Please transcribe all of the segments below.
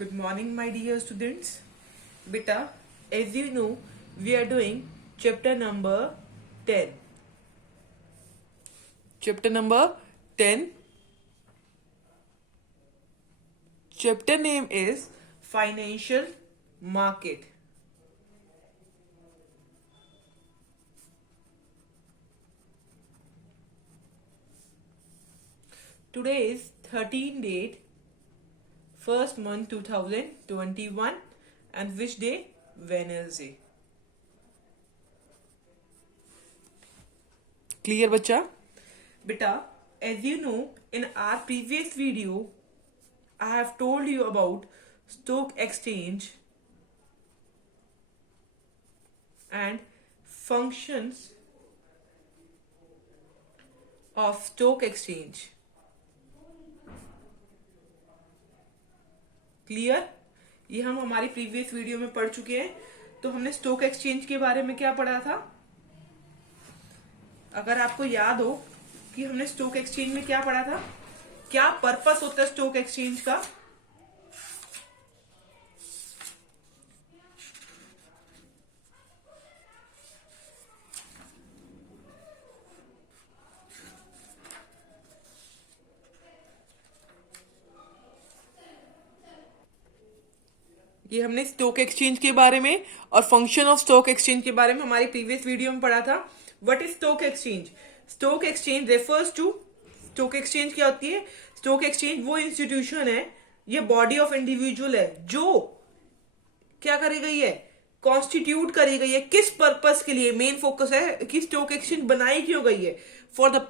Good morning, my dear students. Beta, as you know, we are doing chapter number 10. Chapter number 10. Chapter name is Financial Market. Today is 13th date, first month 2021, and which day? Wednesday. Clear, बच्चा? Beta, as you know, in our previous video, I have told you about stock exchange and functions of stock exchange. Clear? ये हम हमारी previous video में पढ़ चुके हैं. तो हमने स्टॉक एक्सचेंज के बारे में क्या पढ़ा था? अगर आपको याद हो कि हमने स्टॉक एक्सचेंज में क्या पढ़ा था, क्या पर्पस होता है स्टॉक एक्सचेंज का? ये हमने स्टॉक एक्सचेंज के बारे में और फंक्शन ऑफ स्टॉक एक्सचेंज के बारे में हमारी प्रीवियस वीडियो में पढ़ा था. What is stock exchange? Stock exchange refers to, stock exchange क्या होती है? स्टॉक एक्सचेंज वो इंस्टीट्यूशन है, ये बॉडी ऑफ इंडिविजुअल है जो क्या करी गई है? कॉन्स्टिट्यूट करी गई है. किस पर्पस के लिए? मेन फोकस है कि स्टॉक एक्सचेंज बनाई क्यों गई है? For the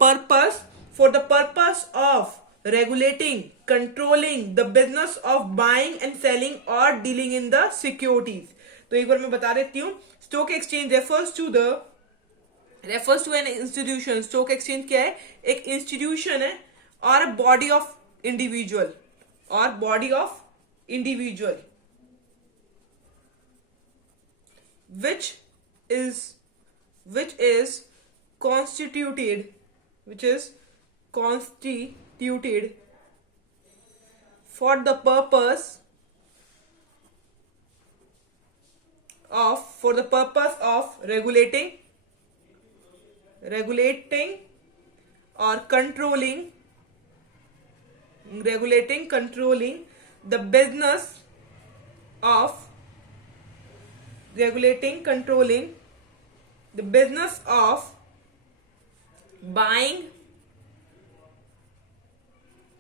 purpose of regulating, controlling the business of buying and selling or dealing in the securities. तो एक बार मैं बता देती हूँ. Stock exchange refers to an institution. Stock exchange क्या है? एक इंस्टीट्यूशन है और body of individual which is constituted for the purpose of regulating or controlling the business of buying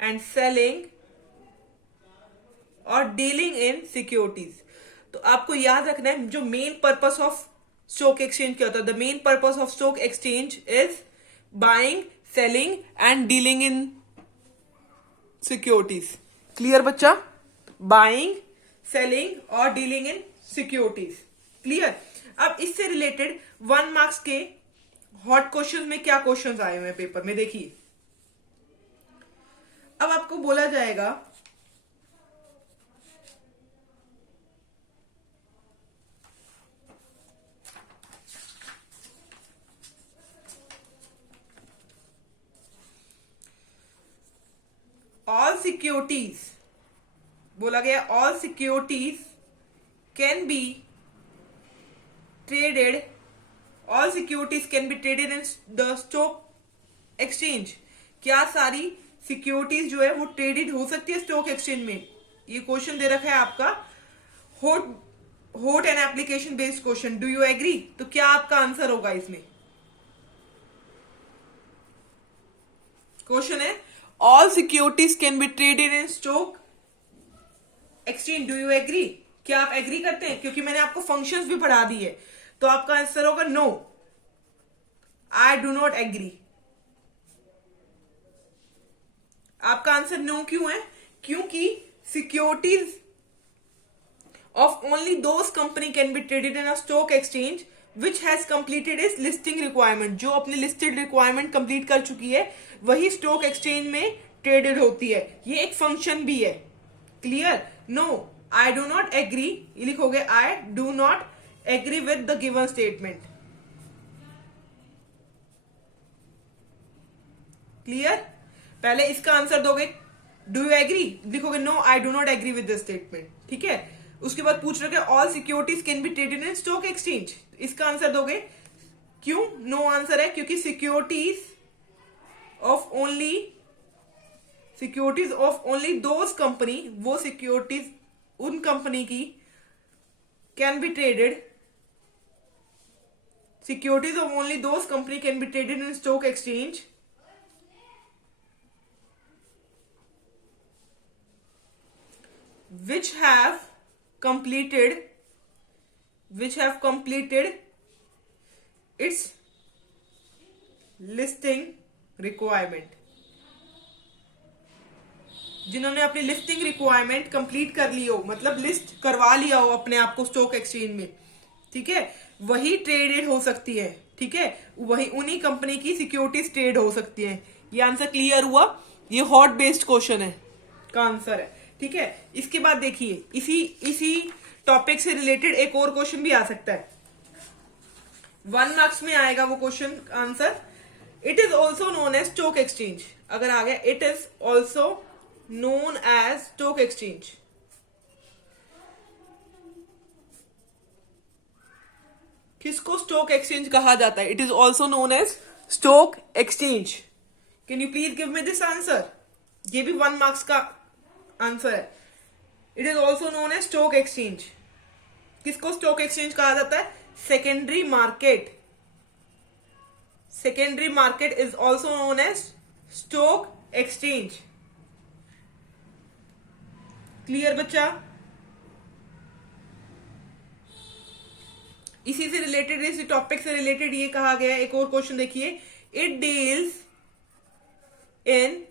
and selling और डीलिंग इन सिक्योरिटीज. तो आपको याद रखना है जो main purpose of stock exchange क्या होता है. The main purpose of stock exchange is buying, selling and dealing in securities. Clear बच्चा? बाइंग, सेलिंग और डीलिंग इन सिक्योरिटीज. क्लियर? अब इससे रिलेटेड 1 मार्क्स के हॉट क्वेश्चन में क्या क्वेश्चन आए हुए हैं पेपर में, देखिए. अब आपको बोला जाएगा ऑल सिक्योरिटीज, बोला गया all securities can be traded in the stock exchange. क्या सारी सिक्योरिटीज जो है वो ट्रेडेड हो सकती है स्टॉक एक्सचेंज में? ये क्वेश्चन दे रखा है आपका. Hot and application based question. Do you agree? तो क्या आपका आंसर होगा इसमें? क्वेश्चन है all securities can be traded in stock exchange. Do you agree? क्या आप एग्री करते हैं? क्योंकि मैंने आपको फंक्शंस भी पढ़ा दी है. तो आपका आंसर होगा no, I do not agree. आपका आंसर नो क्यों है? क्योंकि securities of only those company can be traded in a stock exchange which has completed is listing requirement. जो अपनी लिस्टेड रिक्वायरमेंट कंप्लीट कर चुकी है वही स्टॉक एक्सचेंज में ट्रेडेड होती है. ये एक फंक्शन भी है. Clear? No, I do not agree. ये लिखोगे I do not agree with the given statement. Clear? पहले इसका आंसर दोगे डू यू एग्री, लिखोगे no I do not agree with this statement, ठीक है। उसके बाद पूछ रहे all securities can be traded in stock exchange, इसका आंसर दोगे। क्यों नो आंसर है, क्योंकि securities of only those company, वो सिक्योरिटीज उन कंपनी की can be traded, securities of only those company can be traded in stock exchange which have completed its listing requirement, जिन्होंने अपनी लिस्टिंग रिक्वायरमेंट कंप्लीट कर ली हो, मतलब लिस्ट करवा लिया हो अपने आप को स्टॉक एक्सचेंज में, ठीक है, वही ट्रेडेड हो सकती है, ठीक है, वही उन्हीं कंपनी की सिक्योरिटीज ट्रेड हो सकती है। ये आंसर क्लियर हुआ, ये हॉट बेस्ड क्वेश्चन है का आंसर है, ठीक है। इसके बाद देखिए इसी टॉपिक से रिलेटेड एक और क्वेश्चन भी आ सकता है, 1 मार्क्स में आएगा वो question answer. It is also known as stock exchange, अगर आ गया it is also known as stock exchange, किसको स्टॉक एक्सचेंज कहा जाता है, it is also known as stock exchange. Can you please give me this answer, ये भी 1 marks का आंसर है। It is also known as stock exchange, किसको stock exchange कहा जाता है, secondary market, secondary market is also known as stock exchange. Clear बच्चा। इसी से रिलेटेड, इसी टॉपिक से रिलेटेड ये कहा गया है, एक और क्वेश्चन देखिए, it deals in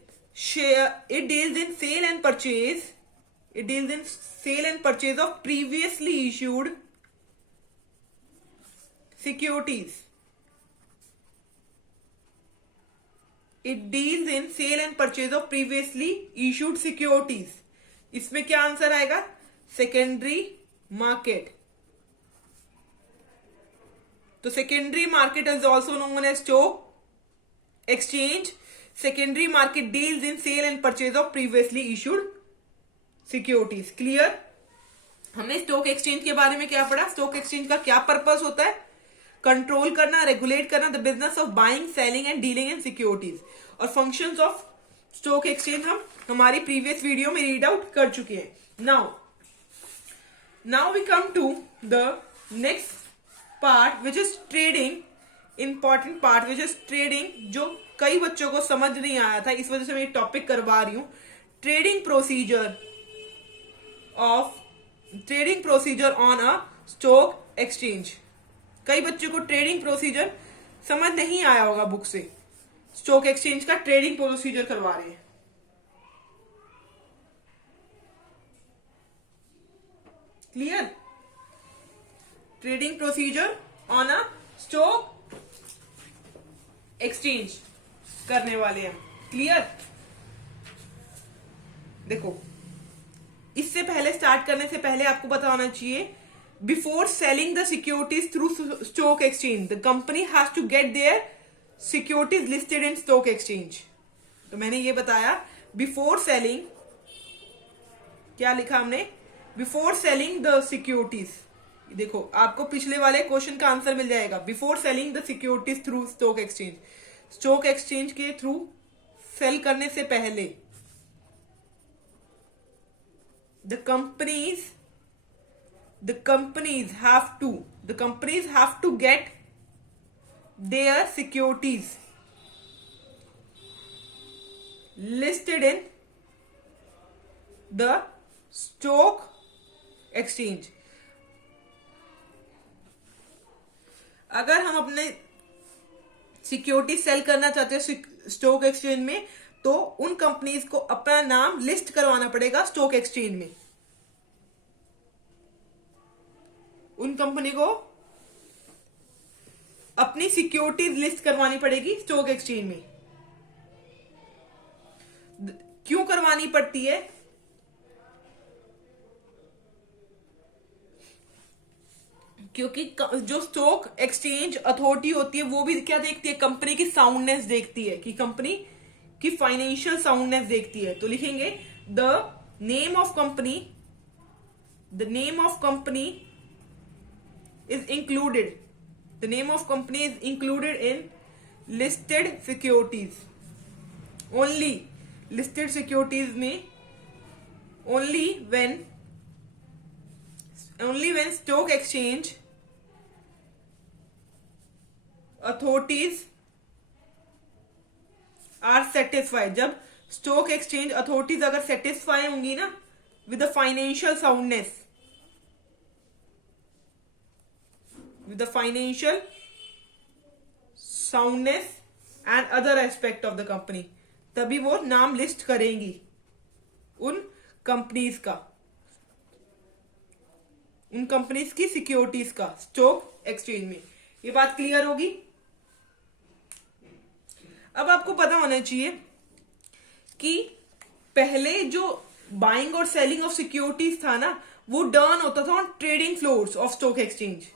sale and purchase, it deals in sale and purchase of previously issued securities, it deals in sale and purchase of previously issued securities, इसमें क्या आंसर आएगा, सेकेंडरी मार्केट। तो secondary market is also known as stock exchange, secondary market deals in sale and purchase of previously issued securities. Clear. हमने stock exchange के बारे में क्या पढ़ा, स्टॉक एक्सचेंज का क्या पर्पस होता है, कंट्रोल करना, रेगुलेट करना the business of buying selling and dealing in securities. और फंक्शंस ऑफ स्टॉक एक्सचेंज हम हमारी प्रीवियस वीडियो में रीड आउट कर चुके हैं। Now we come to the next part which is trading, important part which is trading, जो कई बच्चों को समझ नहीं आया था, इस वजह से मैं एक टॉपिक करवा रही हूं, trading procedure on a stock exchange. कई बच्चों को ट्रेडिंग प्रोसीजर समझ नहीं आया होगा बुक से, स्टॉक एक्सचेंज का ट्रेडिंग प्रोसीजर करवा रहे हैं। Clear. Trading procedure on a stock exchange करने वाले हैं। क्लियर। देखो, इससे पहले स्टार्ट करने से पहले आपको पता होना चाहिए, before selling the securities through stock exchange the company has to get their securities listed in stock exchange. तो मैंने ये बताया, बिफोर सेलिंग, क्या लिखा हमने, बिफोर सेलिंग द सिक्योरिटीज। देखो, आपको पिछले वाले क्वेश्चन का आंसर मिल जाएगा, before selling the securities through stock exchange. Stock exchange के थ्रू सेल करने से पहले the companies have to get their securities listed in the stock exchange। अगर हम अपने सिक्योरिटी सेल करना चाहते हैं स्टॉक एक्सचेंज में, तो उन कंपनीज को अपना नाम लिस्ट करवाना पड़ेगा स्टॉक एक्सचेंज में। उन कंपनी को अपनी सिक्योरिटीज लिस्ट करवानी पड़ेगी स्टॉक एक्सचेंज में। क्यों करवानी पड़ती है, क्योंकि जो स्टॉक एक्सचेंज अथॉरिटी होती है वो भी क्या देखती है, कंपनी की साउंडनेस देखती है, कि कंपनी की फाइनेंशियल साउंडनेस देखती है। तो लिखेंगे the name of company is included. The name of company is included in listed securities. Only listed securities में only when stock exchange authorities are satisfied. जब स्टॉक एक्सचेंज अथॉरिटीज अगर satisfy होंगी ना with the financial soundness and other aspect of the company, तभी वो नाम list करेंगी उन कंपनीज की सिक्योरिटीज का स्टॉक एक्सचेंज में। ये बात क्लियर होगी। अब आपको पता होना चाहिए कि पहले जो बाइंग और सेलिंग ऑफ सिक्योरिटीज था ना, वो डन होता था on trading floors of stock exchange.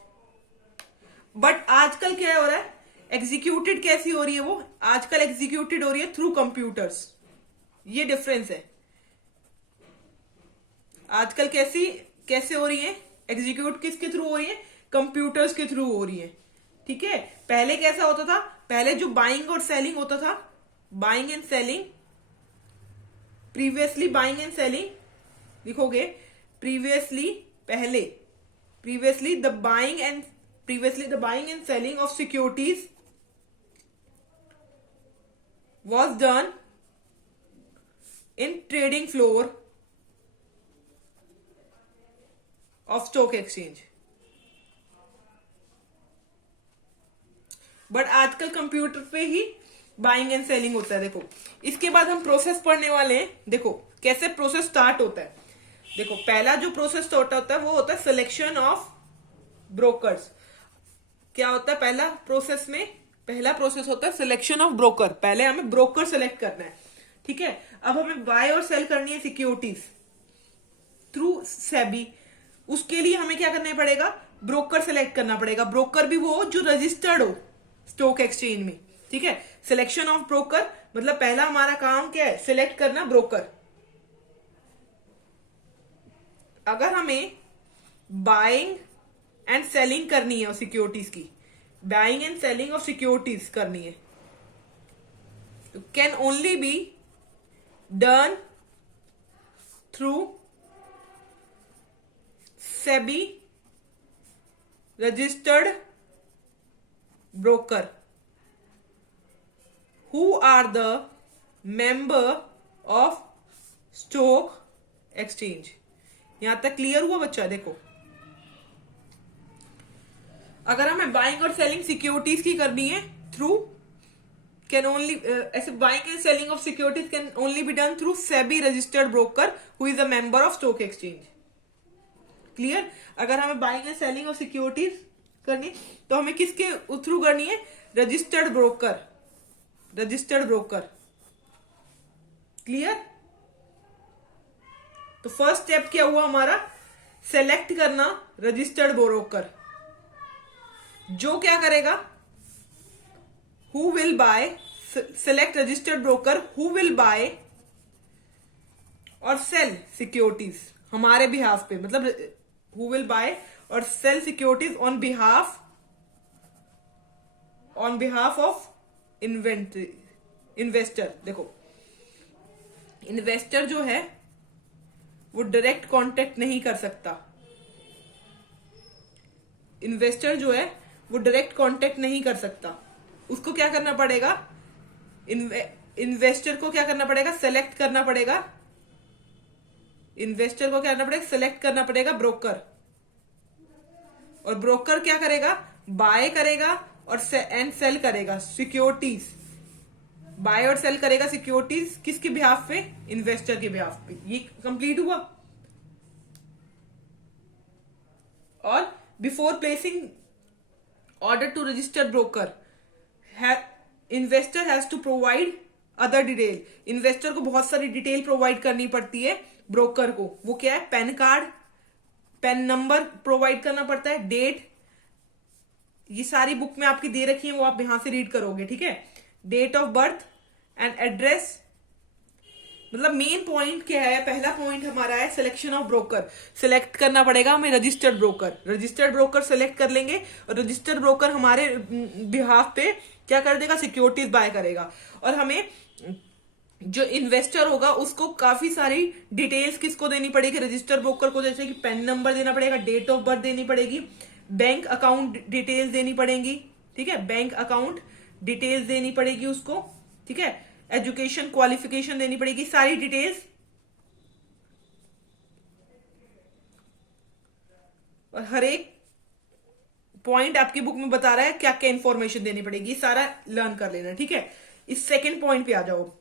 But आजकल क्या हो रहा है, एग्जीक्यूटेड कैसी हो रही है वो, आजकल एग्जीक्यूटेड हो रही है थ्रू कंप्यूटर्स। ये डिफरेंस है। आजकल कैसे हो रही है एग्जीक्यूट, किसके थ्रू हो रही है, कंप्यूटर्स के थ्रू हो रही है। ठीक है, पहले कैसा होता था, पहले जो बाइंग और सेलिंग होता था, buying and selling, previously buying and selling लिखोगे, previously the buying and selling of securities was done in trading floor of stock exchange. But आजकल कंप्यूटर पे ही बाइंग एंड सेलिंग होता है। देखो, इसके बाद हम प्रोसेस पढ़ने वाले हैं। देखो कैसे प्रोसेस स्टार्ट होता है। देखो, पहला जो प्रोसेस होता है वो होता है सिलेक्शन ऑफ ब्रोकर्स। क्या होता है पहला प्रोसेस होता है सिलेक्शन ऑफ ब्रोकर। पहले हमें ब्रोकर सेलेक्ट करना है। ठीक है, अब हमें बाय और सेल करनी है सिक्योरिटीज थ्रू सेबी। उसके लिए हमें क्या करना पड़ेगा, ब्रोकर सेलेक्ट करना पड़ेगा। ब्रोकर भी वो जो रजिस्टर्ड हो स्टॉक एक्सचेंज में। ठीक है, सिलेक्शन ऑफ ब्रोकर मतलब पहला हमारा काम क्या है, सिलेक्ट करना ब्रोकर। अगर हमें बाइंग एंड सेलिंग करनी है सिक्योरिटीज की, buying and selling of securities करनी है, तो can only be done through SEBI registered broker who are the member of stock exchange। यहां तक क्लियर हुआ बच्चा। देखो, अगर हमें बाइंग और सेलिंग सिक्योरिटीज की करनी है थ्रू कैन ओनली ऐसे buying and selling of securities can only be done through SEBI registered broker who is a member of stock exchange. Clear. अगर हमें buying and selling of securities करनी तो हमें किसके थ्रू करनी है, रजिस्टर्ड ब्रोकर। क्लियर। तो फर्स्ट स्टेप क्या हुआ हमारा, सेलेक्ट करना रजिस्टर्ड ब्रोकर, जो क्या करेगा, who will buy, select registered broker who will buy और सेल सिक्योरिटीज हमारे बिहाफ पे, मतलब हु विल बाय और sell securities on behalf of investor. देखो, इन्वेस्टर जो है वो डायरेक्ट कांटेक्ट नहीं कर सकता। उसको क्या करना पड़ेगा, इन्वेस्टर को क्या करना पड़ेगा, सेलेक्ट करना पड़ेगा। सेलेक्ट करना पड़ेगा ब्रोकर, और ब्रोकर क्या करेगा, बाय करेगा और एंड सेल करेगा सिक्योरिटीज। बाय और सेल करेगा सिक्योरिटीज किसके बिहाफ पे, इन्वेस्टर के बिहाफ पे। ये कंप्लीट हुआ। और before placing order to registered broker, investor has to provide other detail. Investor को बहुत सारी डिटेल प्रोवाइड करनी पड़ती है ब्रोकर को। वो क्या है, pan card, pan number provide करना पड़ता है, डेट। ये सारी बुक में आपकी दे रखी है, वो आप यहां से रीड करोगे। ठीक है, date of birth and address, मतलब मेन पॉइंट क्या है, पहला पॉइंट हमारा है सिलेक्शन ऑफ ब्रोकर। सिलेक्ट करना पड़ेगा हमें registered broker. Registered broker select कर लेंगे और रजिस्टर्ड ब्रोकर हमारे बिहाफ पे क्या कर देगा, सिक्योरिटीज बाय करेगा। और हमें जो इन्वेस्टर होगा उसको काफी सारी डिटेल्स किसको देनी पड़ेगी, रजिस्टर्ड ब्रोकर को, जैसे कि पैन नंबर देना पड़ेगा, डेट ऑफ बर्थ देनी पड़ेगी, बैंक अकाउंट डिटेल्स देनी पड़ेगी, ठीक है, बैंक अकाउंट डिटेल्स देनी पड़ेगी उसको, ठीक है, एजुकेशन क्वालिफिकेशन देनी पड़ेगी, सारी डिटेल्स। और हर एक पॉइंट आपकी बुक में बता रहा है क्या क्या इंफॉर्मेशन देनी पड़ेगी, सारा लर्न कर लेना, ठीक है। इस सेकंड पॉइंट पे आ जाओ।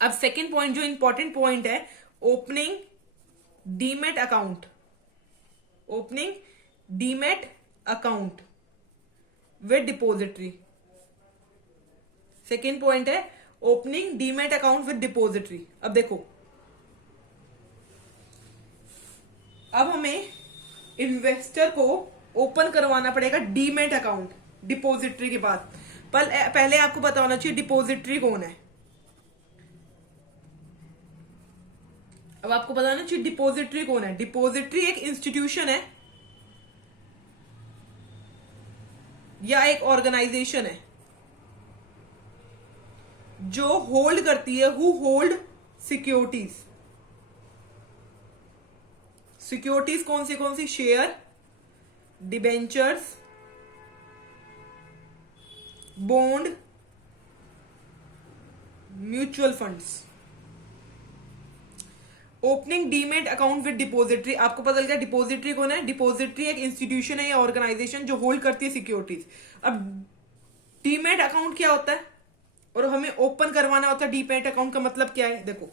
अब सेकंड पॉइंट जो इंपॉर्टेंट पॉइंट है, opening demat account. Opening demat account with depository. Second point है opening demat account with depository. अब देखो, अब हमें इन्वेस्टर को ओपन करवाना पड़ेगा डीमेट अकाउंट डिपोजिटरी के बाद। पर पहले आपको पता होना चाहिए डिपोजिटरी कौन है। अब आपको पता होना चाहिए डिपोजिटरी कौन है। डिपोजिटरी एक इंस्टीट्यूशन है या एक ऑर्गेनाइजेशन है जो होल्ड करती है, हु होल्ड सिक्योरिटीज। सिक्योरिटीज कौन सी, share, debentures, bond, mutual funds. Opening demat account with depository, आपको पता लग गया डिपोजिटरी कौन है। डिपोजिटरी एक इंस्टीट्यूशन है या ऑर्गेनाइजेशन जो होल्ड करती है सिक्योरिटीज। अब डीमेट अकाउंट क्या होता है और हमें ओपन करवाना होता है डीमेट अकाउंट का मतलब क्या है, देखो।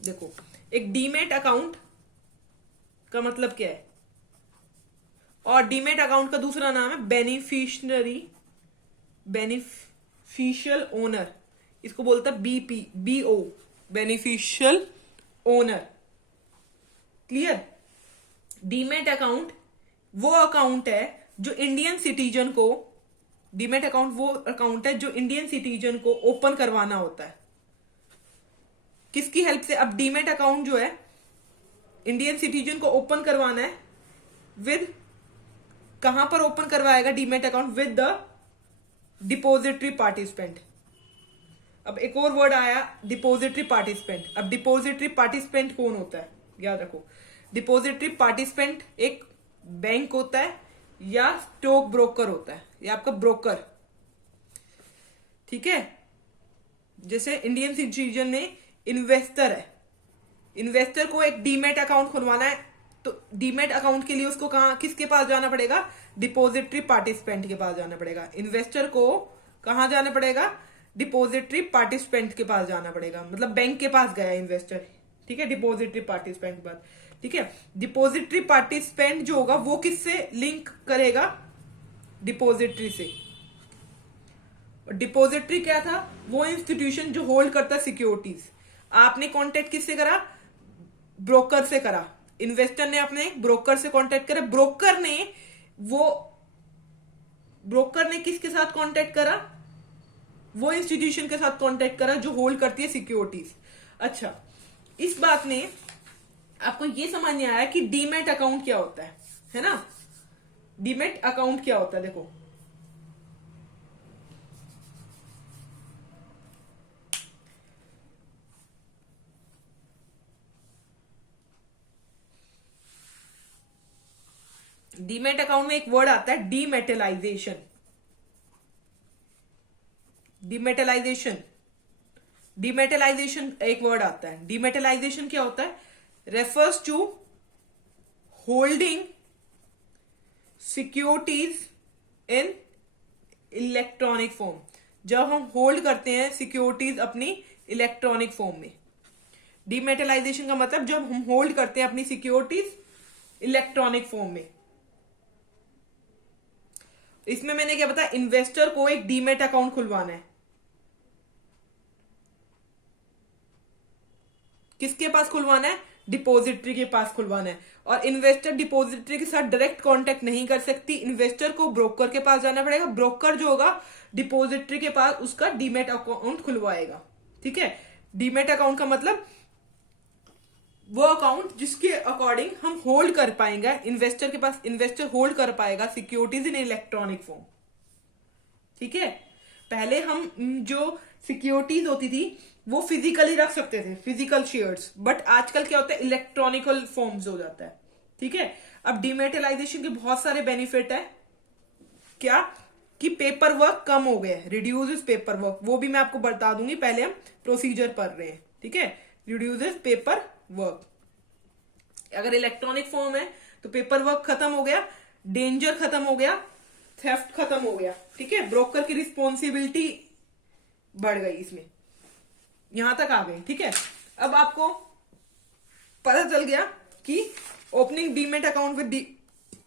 देखो, एक डीमेट अकाउंट का मतलब क्या है, और डीमेट अकाउंट का दूसरा नाम है बेनिफिशियरी, बेनिफिशियल ओनर। इसको बोलता है BO, beneficial owner. Clear. Demat account वो अकाउंट है जो इंडियन सिटीजन को, डीमेट अकाउंट वो अकाउंट है जो इंडियन सिटीजन को ओपन करवाना होता है। किसकी हेल्प से। अब डीमेट अकाउंट जो है इंडियन सिटीजन को ओपन करवाना है विद, कहां पर ओपन करवाएगा demat account, with the depository participant. अब एक और वर्ड आया डिपोजिटरी पार्टिसिपेंट। अब डिपोजिटरी पार्टिसिपेंट कौन होता है, याद रखो। डिपोजिटरी पार्टिसिपेंट एक बैंक होता है या स्टॉक ब्रोकर होता है, या आपका ब्रोकर, ठीक है। जैसे इंडियन सिटीजन ने इन्वेस्टर है, इन्वेस्टर को एक डीमेट अकाउंट खुलवाना है, तो डीमेट अकाउंट के लिए उसको कहां, किसके पास जाना पड़ेगा, डिपोजिटरी पार्टिसिपेंट के पास जाना पड़ेगा। इन्वेस्टर को कहां जाना पड़ेगा, डिपोजिटरी पार्टिसिपेंट के पास जाना पड़ेगा, मतलब बैंक के पास गया इन्वेस्टर, ठीक है, डिपोजिटरी पार्टिसिपेंट के पास, ठीक है। डिपोजिटरी पार्टिसिपेंट जो होगा वो किससे लिंक करेगा, डिपोजिटरी से। डिपोजिटरी क्या था, वो इंस्टीट्यूशन जो होल्ड करता है सिक्योरिटीज। आपने कांटेक्ट किससे करा, ब्रोकर से करा। इन्वेस्टर ने अपने ब्रोकर से कांटेक्ट करा, ब्रोकर ने किसके साथ कांटेक्ट करा, वो इंस्टीट्यूशन के साथ कांटेक्ट करा जो होल्ड करती है सिक्योरिटीज। अच्छा, इस बात में आपको ये समझ नहीं आया कि डीमेट अकाउंट क्या होता है ना। डीमेट अकाउंट क्या होता है, देखो। डीमेट अकाउंट में एक वर्ड आता है डीमेटलाइजेशन। डीमेटलाइजेशन, डीमेटलाइजेशन एक वर्ड आता है। डीमेटलाइजेशन क्या होता है, refers to holding securities in electronic form. जब हम होल्ड करते हैं सिक्योरिटीज अपनी इलेक्ट्रॉनिक फॉर्म में। डीमेटलाइजेशन का मतलब जब हम होल्ड करते हैं अपनी सिक्योरिटीज इलेक्ट्रॉनिक फॉर्म में। इसमें मैंने क्या बताया, इन्वेस्टर को एक डीमेट अकाउंट खुलवाना है। किसके पास खुलवाना है, डिपॉजिटरी के पास खुलवाना है। और इन्वेस्टर डिपॉजिटरी के साथ डायरेक्ट कांटेक्ट नहीं कर सकती, इन्वेस्टर को ब्रोकर के पास जाना पड़ेगा। ब्रोकर जो होगा डिपॉजिटरी के पास उसका डीमेट अकाउंट खुलवाएगा। ठीक है, डीमेट अकाउंट का मतलब वो अकाउंट जिसके अकॉर्डिंग हम होल्ड कर पाएंगे, इन्वेस्टर के पास इन्वेस्टर होल्ड कर पाएगा सिक्योरिटीज इन इलेक्ट्रॉनिक फॉर्म। ठीक है, पहले हम जो सिक्योरिटीज होती थी वो फिजिकली रख सकते थे, फिजिकल शेयर्स, बट आजकल क्या होता है इलेक्ट्रॉनिकल फॉर्म्स हो जाता है। ठीक है, अब डीमेटेलाइजेशन के बहुत सारे बेनिफिट है। क्या कि पेपर वर्क कम हो गया है, रिड्यूसेस पेपर वर्क, वो भी मैं आपको बता दूंगी, पहले हम प्रोसीजर पढ़ रहे हैं। ठीक है, रिड्यूसेस पेपर वर्क, अगर इलेक्ट्रॉनिक फॉर्म है तो पेपर वर्क खत्म हो गया, डेंजर खत्म हो गया, थेफ्ट खत्म हो गया। ठीक है, ब्रोकर की रिस्पॉन्सिबिलिटी बढ़ गई, इसमें यहां तक आ गई। ठीक है, अब आपको पता चल गया कि opening demat account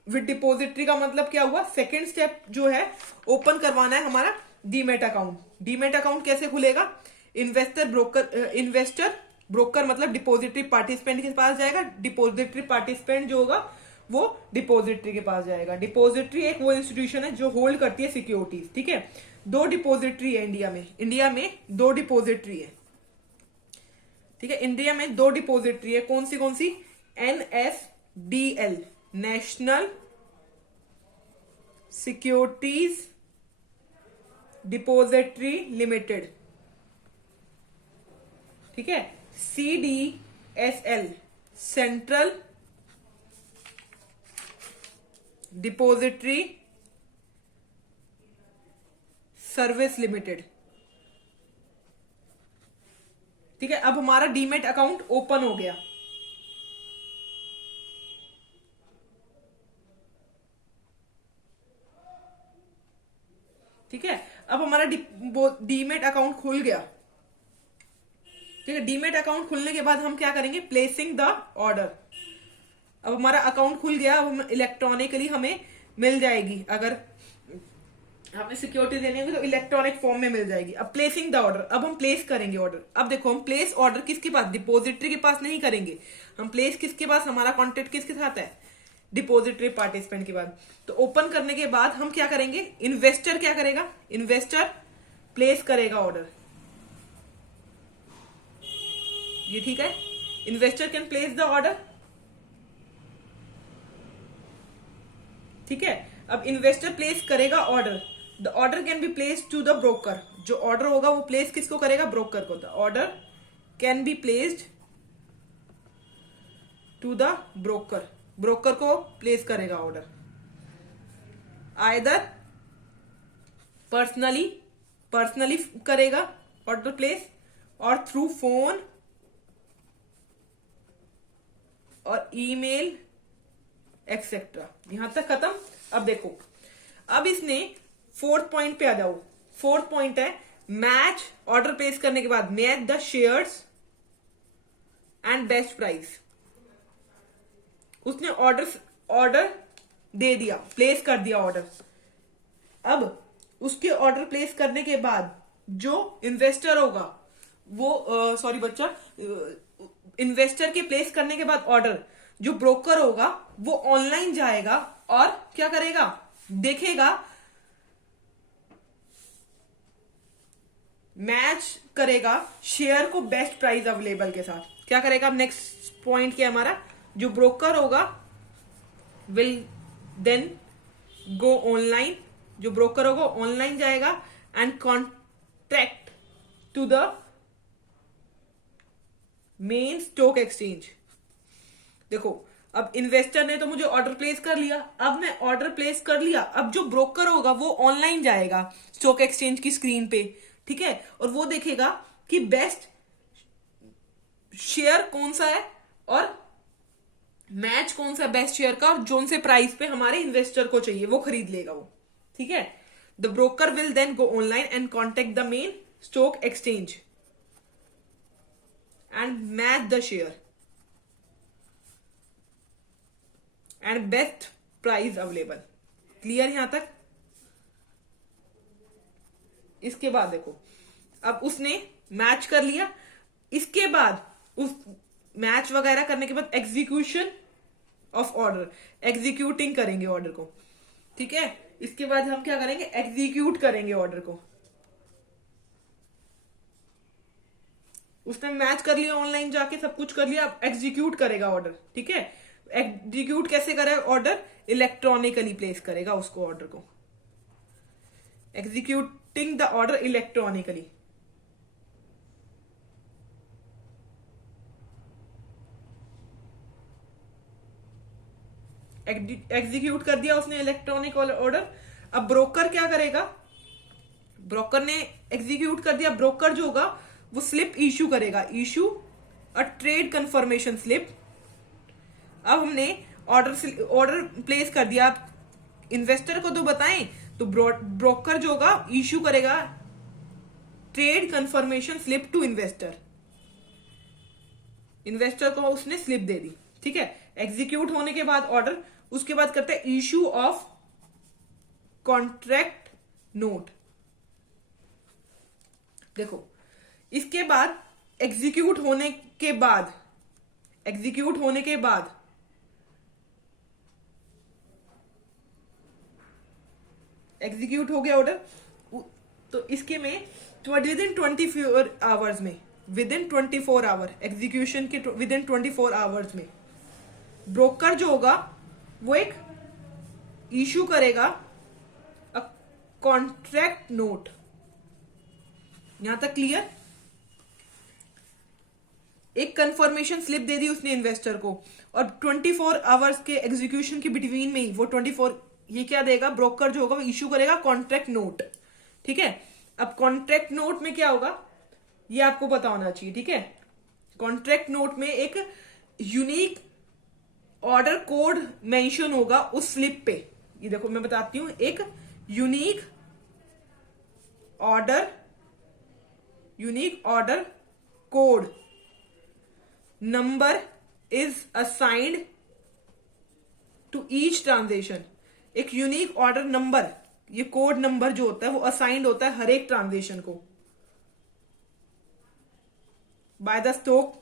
with depository का मतलब क्या हुआ। सेकेंड स्टेप जो है ओपन करवाना है हमारा डीमेट अकाउंट। डीमेट अकाउंट कैसे खुलेगा, इन्वेस्टर ब्रोकर मतलब डिपॉजिटरी पार्टिसिपेंट के पास जाएगा, डिपॉजिटरी पार्टिसिपेंट जो होगा वो डिपॉजिटरी के पास जाएगा। डिपॉजिटरी एक वो इंस्टीट्यूशन है जो होल्ड करती है सिक्योरिटीज। ठीक है, दो डिपॉजिटरी है इंडिया में दो डिपॉजिटरी है। ठीक है, इंडिया में दो डिपॉजिटरी है, कौन सी NSDL, national securities depository limited. ठीक है, CDSL, central depository service limited. ठीक है, अब हमारा डीमेट अकाउंट ओपन हो गया। ठीक है, अब हमारा डीमेट अकाउंट खुल गया। ठीक है, डीमेट अकाउंट खुलने के बाद हम क्या करेंगे, प्लेसिंग द ऑर्डर। अब हमारा अकाउंट खुल गया, अब हम इलेक्ट्रॉनिकली हमें मिल जाएगी, अगर हमें सिक्योरिटी देनी होगी तो इलेक्ट्रॉनिक फॉर्म में मिल जाएगी। अब प्लेसिंग द ऑर्डर, अब हम प्लेस करेंगे ऑर्डर। अब देखो हम प्लेस ऑर्डर किसके पास, डिपॉजिटरी के पास नहीं करेंगे, हम प्लेस किसके पास, हमारा कॉन्टेक्ट किसके साथ है, डिपॉजिटरी पार्टिसिपेंट के बाद। तो ओपन करने के बाद हम क्या करेंगे, इन्वेस्टर क्या करेगा, इन्वेस्टर प्लेस करेगा ऑर्डर। ये ठीक है, investor can place the order. ठीक है, अब इन्वेस्टर प्लेस करेगा order, the order can be place to the broker. जो ऑर्डर होगा वो प्लेस किसको करेगा, ब्रोकर को। The order can be placed to the broker, broker को प्लेस करेगा ऑर्डर। आइदर पर्सनली करेगा ऑर्डर प्लेस, और थ्रू फोन और ईमेल एक्सेट्रा। यहां तक खत्म। अब देखो, अब इसने फोर्थ पॉइंट पे आ जाओ। फोर्थ पॉइंट है मैच, ऑर्डर प्लेस करने के बाद match the shares and best price. उसने ऑर्डर दे दिया, प्लेस कर दिया ऑर्डर। अब उसके ऑर्डर प्लेस करने के बाद जो इन्वेस्टर होगा वो इन्वेस्टर के प्लेस करने के बाद ऑर्डर, जो ब्रोकर होगा वो ऑनलाइन जाएगा और क्या करेगा, देखेगा, मैच करेगा शेयर को बेस्ट प्राइस अवेलेबल के साथ। क्या करेगा, अब नेक्स्ट पॉइंट क्या हमारा, जो ब्रोकर होगा विल देन गो ऑनलाइन, जो ब्रोकर होगा ऑनलाइन जाएगा and contact to the main stock exchange. देखो, अब इन्वेस्टर ने तो मुझे ऑर्डर प्लेस कर लिया, अब मैं ऑर्डर प्लेस कर लिया, अब जो ब्रोकर होगा वो ऑनलाइन जाएगा स्टॉक एक्सचेंज की स्क्रीन पे। ठीक है, और वो देखेगा कि बेस्ट शेयर कौन सा है और मैच कौन सा बेस्ट शेयर का, और जोन से प्राइस पे हमारे इन्वेस्टर को चाहिए वो खरीद लेगा वो। ठीक है, the broker will then go online and contact the main stock exchange and match the share and best price available. Clear यहां तक। इसके बाद देखो, अब उसने मैच कर लिया, इसके बाद मैच वगैरह करने के बाद एग्जीक्यूशन ऑफ ऑर्डर, एग्जीक्यूटिंग करेंगे ऑर्डर को, ठीक है। इसके बाद हम क्या करेंगे, एग्जीक्यूट करेंगे ऑर्डर को। उसने मैच कर लिया, ऑनलाइन जाके सब कुछ कर लिया, अब एग्जीक्यूट करेगा ऑर्डर, ठीक है। एग्जीक्यूट कैसे करेगा ऑर्डर, इलेक्ट्रॉनिकली प्लेस करेगा उसको ऑर्डर को, executing the order electronically. Execute कर दिया उसने इलेक्ट्रॉनिक ऑर्डर। अब ब्रोकर क्या करेगा, ब्रोकर ने एग्जीक्यूट कर दिया, ब्रोकर जो होगा वो स्लिप इशू करेगा, issue a trade confirmation slip. अब हमने ऑर्डर प्लेस कर दिया, इन्वेस्टर को तो बताएं, तो ब्रोकर जो होगा इशू करेगा trade confirmation slip to investor, investor को उसने स्लिप दे दी, ठीक है। एग्जीक्यूट होने के बाद ऑर्डर, उसके बाद करते हैं इशू ऑफ कॉन्ट्रैक्ट नोट। देखो इसके बाद एग्जीक्यूट होने के बाद, एग्जीक्यूट होने के बाद एग्जीक्यूट हो गया ऑर्डर, तो इसके में विद इन 24 आवर्स में, विद इन 24 आवर एग्जीक्यूशन के विद इन 24 आवर्स में ब्रोकर जो होगा वो एक इशू करेगा अ कॉन्ट्रैक्ट नोट। यहां तक क्लियर। एक कंफर्मेशन स्लिप दे दी उसने इन्वेस्टर को, और 24 आवर्स के एग्जीक्यूशन के बिटवीन में ही वो 24 ये क्या देगा, ब्रोकर जो होगा वो इशू करेगा कॉन्ट्रैक्ट नोट, ठीक है। अब कॉन्ट्रैक्ट नोट में क्या होगा ये आपको पता होना चाहिए, ठीक है। कॉन्ट्रैक्ट नोट में एक यूनिक ऑर्डर कोड मेंशन होगा उस स्लिप पे। ये देखो मैं बताती हूं, एक unique order code number is assigned to each transaction. एक यूनिक ऑर्डर नंबर, ये कोड नंबर जो होता है वो असाइंड होता है हर एक ट्रांजेक्शन को by the stock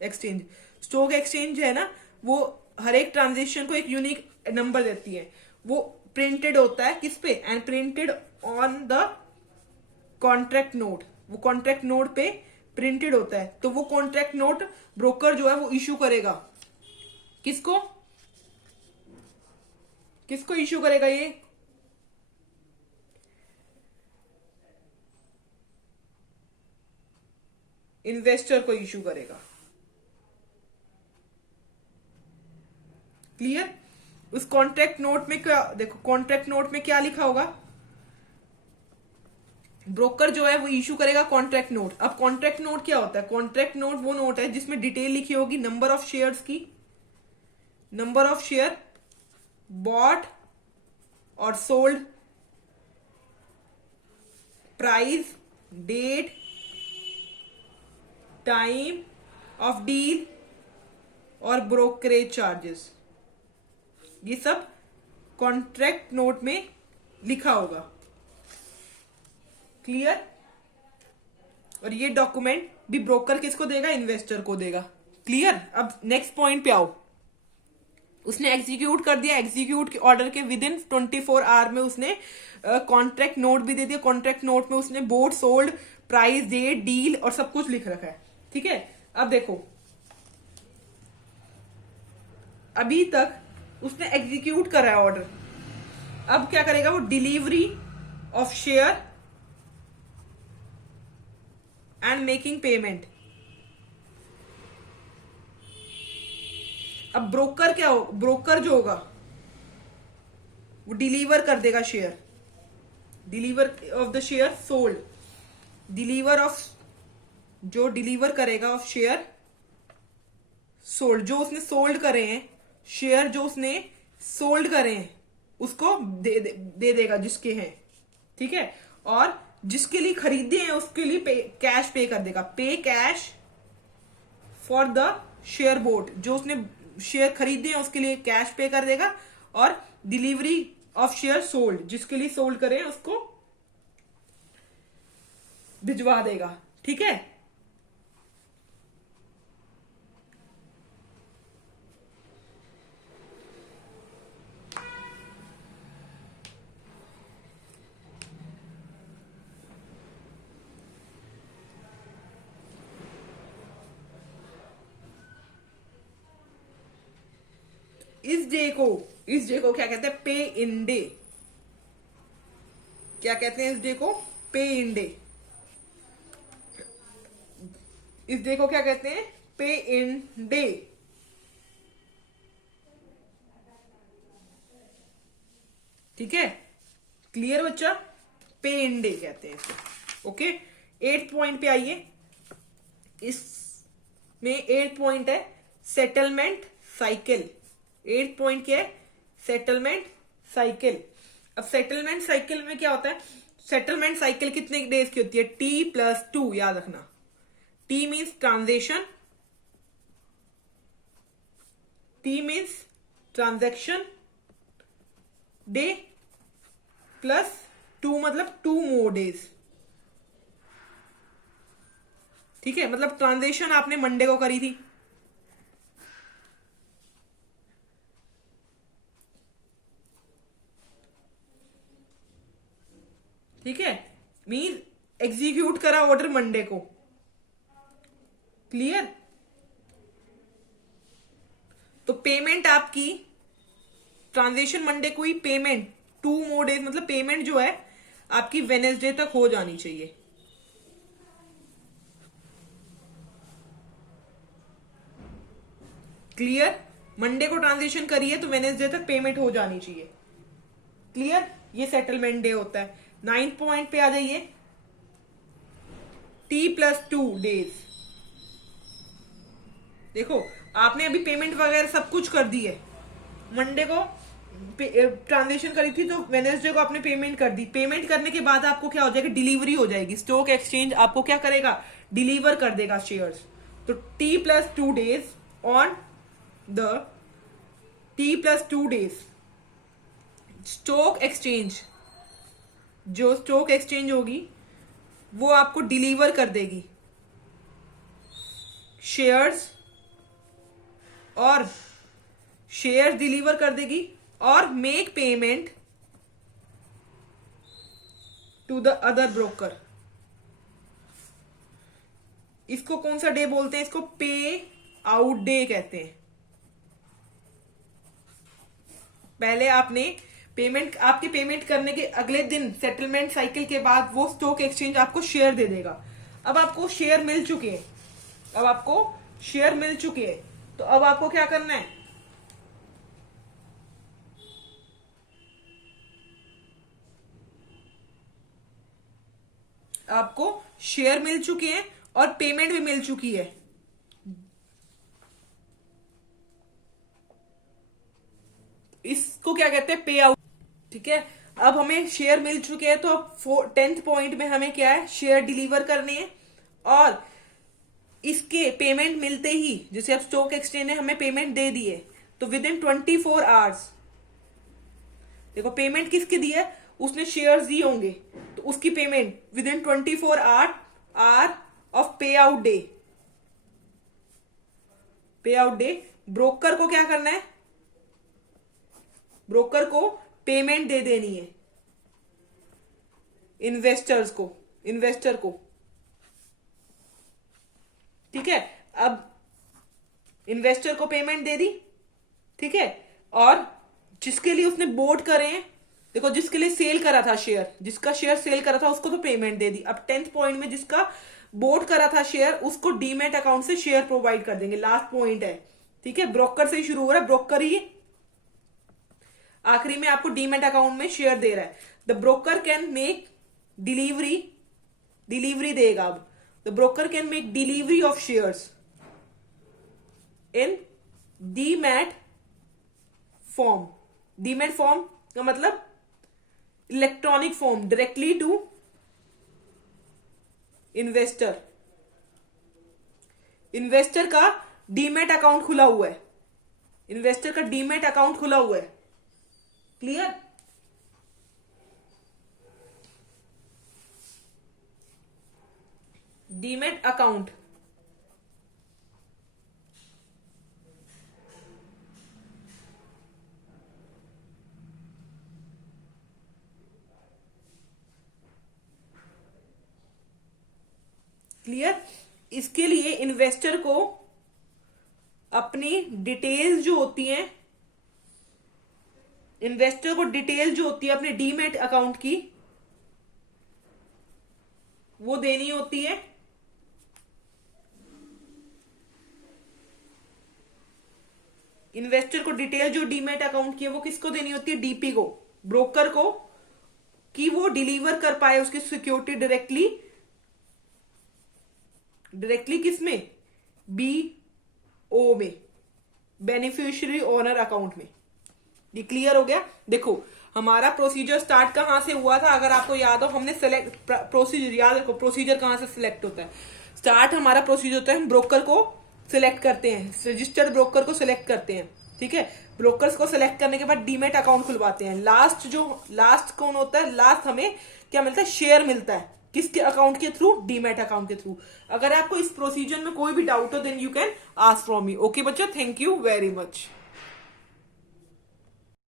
exchange. Stock exchange है ना, वो हर एक ट्रांजेक्शन को एक यूनिक नंबर देती है, वो प्रिंटेड होता है किस पे, and printed on the contract note, वो कॉन्ट्रैक्ट नोट पे प्रिंटेड होता है। तो वो कॉन्ट्रैक्ट नोट ब्रोकर जो है वो इशू करेगा, किसको किसको इशू करेगा, ये इन्वेस्टर को इशू करेगा। क्लियर। उस कॉन्ट्रैक्ट नोट में क्या, देखो कॉन्ट्रैक्ट नोट में क्या लिखा होगा, ब्रोकर जो है वो इशू करेगा कॉन्ट्रैक्ट नोट। अब कॉन्ट्रैक्ट नोट क्या होता है, कॉन्ट्रैक्ट नोट वो नोट है जिसमें डिटेल लिखी होगी नंबर ऑफ शेयर्स की, नंबर ऑफ शेयर बॉट और sold, price, date, time of deal और ब्रोकरेज चार्जेस, ये सब कॉन्ट्रैक्ट नोट में लिखा होगा। क्लियर। और ये डॉक्यूमेंट भी ब्रोकर किसको देगा, इन्वेस्टर को देगा। क्लियर। अब नेक्स्ट पॉइंट पे आओ। उसने एग्जीक्यूट कर दिया, एग्जीक्यूट के ऑर्डर के विद इन 24 आवर में उसने कॉन्ट्रैक्ट नोट भी दे दिया। कॉन्ट्रैक्ट नोट में उसने bought, sold, price, date, deal और सब कुछ लिख रखा है, ठीक है। अब देखो अभी तक उसने एग्जीक्यूट करा है ऑर्डर, अब क्या करेगा वो, delivery of share and making payment. अब ब्रोकर क्या हो, ब्रोकर जो होगा वो डिलीवर कर देगा share, deliver of the share sold, deliver of, जो डिलीवर करेगा ऑफ शेयर सोल्ड, जो उसने सोल्ड करे हैं शेयर, जो उसने सोल्ड करे हैं उसको दे देगा जिसके हैं, ठीक है। और जिसके लिए खरीदे हैं उसके लिए कैश पे कर देगा, पे cash for the share boat, जो उसने शेयर खरीदे हैं उसके लिए कैश पे कर देगा। और डिलीवरी ऑफ शेयर सोल्ड, जिसके लिए सोल्ड करे हैं उसको भिजवा देगा, ठीक है। इस डे को क्या कहते हैं? पे इन डे। क्या कहते हैं इस डे को? पे इन डे। इस डे को क्या कहते हैं? पे इन डे। ठीक है, क्लियर बच्चा? पे इन डे कहते हैं इसको। ओके, 8th पॉइंट पे आइए। इसमें 8th पॉइंट है सेटलमेंट साइकिल। 8th पॉइंट क्या है? Settlement cycle. अब सेटलमेंट साइकिल में क्या होता है? सेटलमेंट साइकिल कितने डेज की होती है? T+2, याद रखना। T means transaction, T means transaction day, +2 मतलब 2 मोर डेज। ठीक है, मतलब ट्रांजेक्शन आपने मंडे को करी थी, ठीक है, मीन एग्जीक्यूट करा ऑर्डर मंडे को। क्लियर? तो पेमेंट आपकी ट्रांजेक्शन मंडे को ही, पेमेंट 2 मोर डेज मतलब पेमेंट जो है आपकी वेनेसडे तक हो जानी चाहिए। क्लियर? मंडे को ट्रांजेक्शन करिए तो वेनेसडे तक पेमेंट हो जानी चाहिए। क्लियर? ये सेटलमेंट डे होता है। 9th पॉइंट पे आ जाइए। T+2 days. देखो, आपने अभी पेमेंट वगैरह सब कुछ कर दी है। मंडे को ट्रांजेक्शन करी थी तो वेनेसडे को आपने पेमेंट कर दी। पेमेंट करने के बाद आपको क्या हो जाएगा? डिलीवरी हो जाएगी। स्टॉक एक्सचेंज आपको क्या करेगा? डिलीवर कर देगा शेयर्स। तो T+2 days on the T+2 days stock exchange, जो स्टॉक एक्सचेंज होगी वो आपको डिलीवर कर देगी शेयर्स, और शेयर्स डिलीवर कर देगी और make payment to the other broker. इसको कौन सा डे बोलते हैं? इसको पे आउट डे कहते हैं। पहले आपने पेमेंट, आपके पेमेंट करने के अगले दिन सेटलमेंट साइकिल के बाद वो स्टॉक एक्सचेंज आपको शेयर दे देगा। अब आपको शेयर मिल चुके हैं, अब आपको शेयर मिल चुके हैं, तो अब आपको क्या करना है? आपको शेयर मिल चुके हैं और पेमेंट भी मिल चुकी है। इसको क्या कहते हैं? पे आउट। ठीक है, अब हमें शेयर मिल चुके हैं तो अब 10th पॉइंट में हमें क्या है? शेयर डिलीवर करने हैं। और इसके पेमेंट मिलते ही, जैसे अब स्टॉक एक्सचेंज ने हमें पेमेंट दे दी है, तो विद इन 24 आवर्स, देखो पेमेंट किसके दी है? उसने शेयर्स दिए होंगे, तो उसकी payment with in 24 hour of पे आउट डे। पे आउट डे ब्रोकर को क्या करना है? ब्रोकर को पेमेंट दे देनी है इन्वेस्टर को। ठीक है, अब इन्वेस्टर को पेमेंट दे दी, ठीक है, और जिसके लिए उसने बोट करे हैं, देखो जिसके लिए सेल करा था शेयर, जिसका शेयर सेल करा था उसको तो पेमेंट दे दी। अब 10th पॉइंट में जिसका बोट करा था शेयर, उसको डीमेट अकाउंट से शेयर प्रोवाइड कर देंगे। लास्ट पॉइंट है, ठीक है, ब्रोकर से ही शुरू हो रहा है, ब्रोकर ही आखिरी में आपको डीमेट अकाउंट में शेयर दे रहा है। The broker can make delivery देगा। अब the broker can make delivery of shares in demat form. Demat form का मतलब electronic form, directly to investor. Investor का डीमैट अकाउंट खुला हुआ है, इन्वेस्टर का डीमैट अकाउंट खुला हुआ है। क्लियर? Demat account, clear? इसके लिए इन्वेस्टर को अपनी डिटेल्स जो होती हैं इन्वेस्टर को डिटेल जो होती है अपने डीमैट अकाउंट की वो देनी होती है। इन्वेस्टर को डिटेल जो डीमैट अकाउंट की है वो किसको देनी होती है? डीपी को, ब्रोकर को, कि वो डिलीवर कर पाए उसकी सिक्योरिटी डायरेक्टली किसमें? BO में, बेनिफिशियरी ओनर अकाउंट में। ये क्लियर हो गया? देखो हमारा प्रोसीजर स्टार्ट कहां से हुआ था, अगर आपको याद हो, हमने सेलेक्ट प्रोसीजर, याद रखो प्रोसीजर कहां से सिलेक्ट होता है। स्टार्ट हमारा प्रोसीजर होता है, हम ब्रोकर को सिलेक्ट करते हैं, रजिस्टर्ड ब्रोकर को सिलेक्ट करते हैं, ठीक है। ब्रोकर्स को सिलेक्ट करने के बाद डीमैट अकाउंट खुलवाते हैं। लास्ट कौन होता है? लास्ट हमें क्या मिलता है? शेयर मिलता है। किसके अकाउंट के थ्रू? डीमैट अकाउंट के थ्रू। अगर आपको इस प्रोसीजर में कोई भी डाउट हो then you can ask from me. Okay बच्चों, थैंक यू वेरी मच।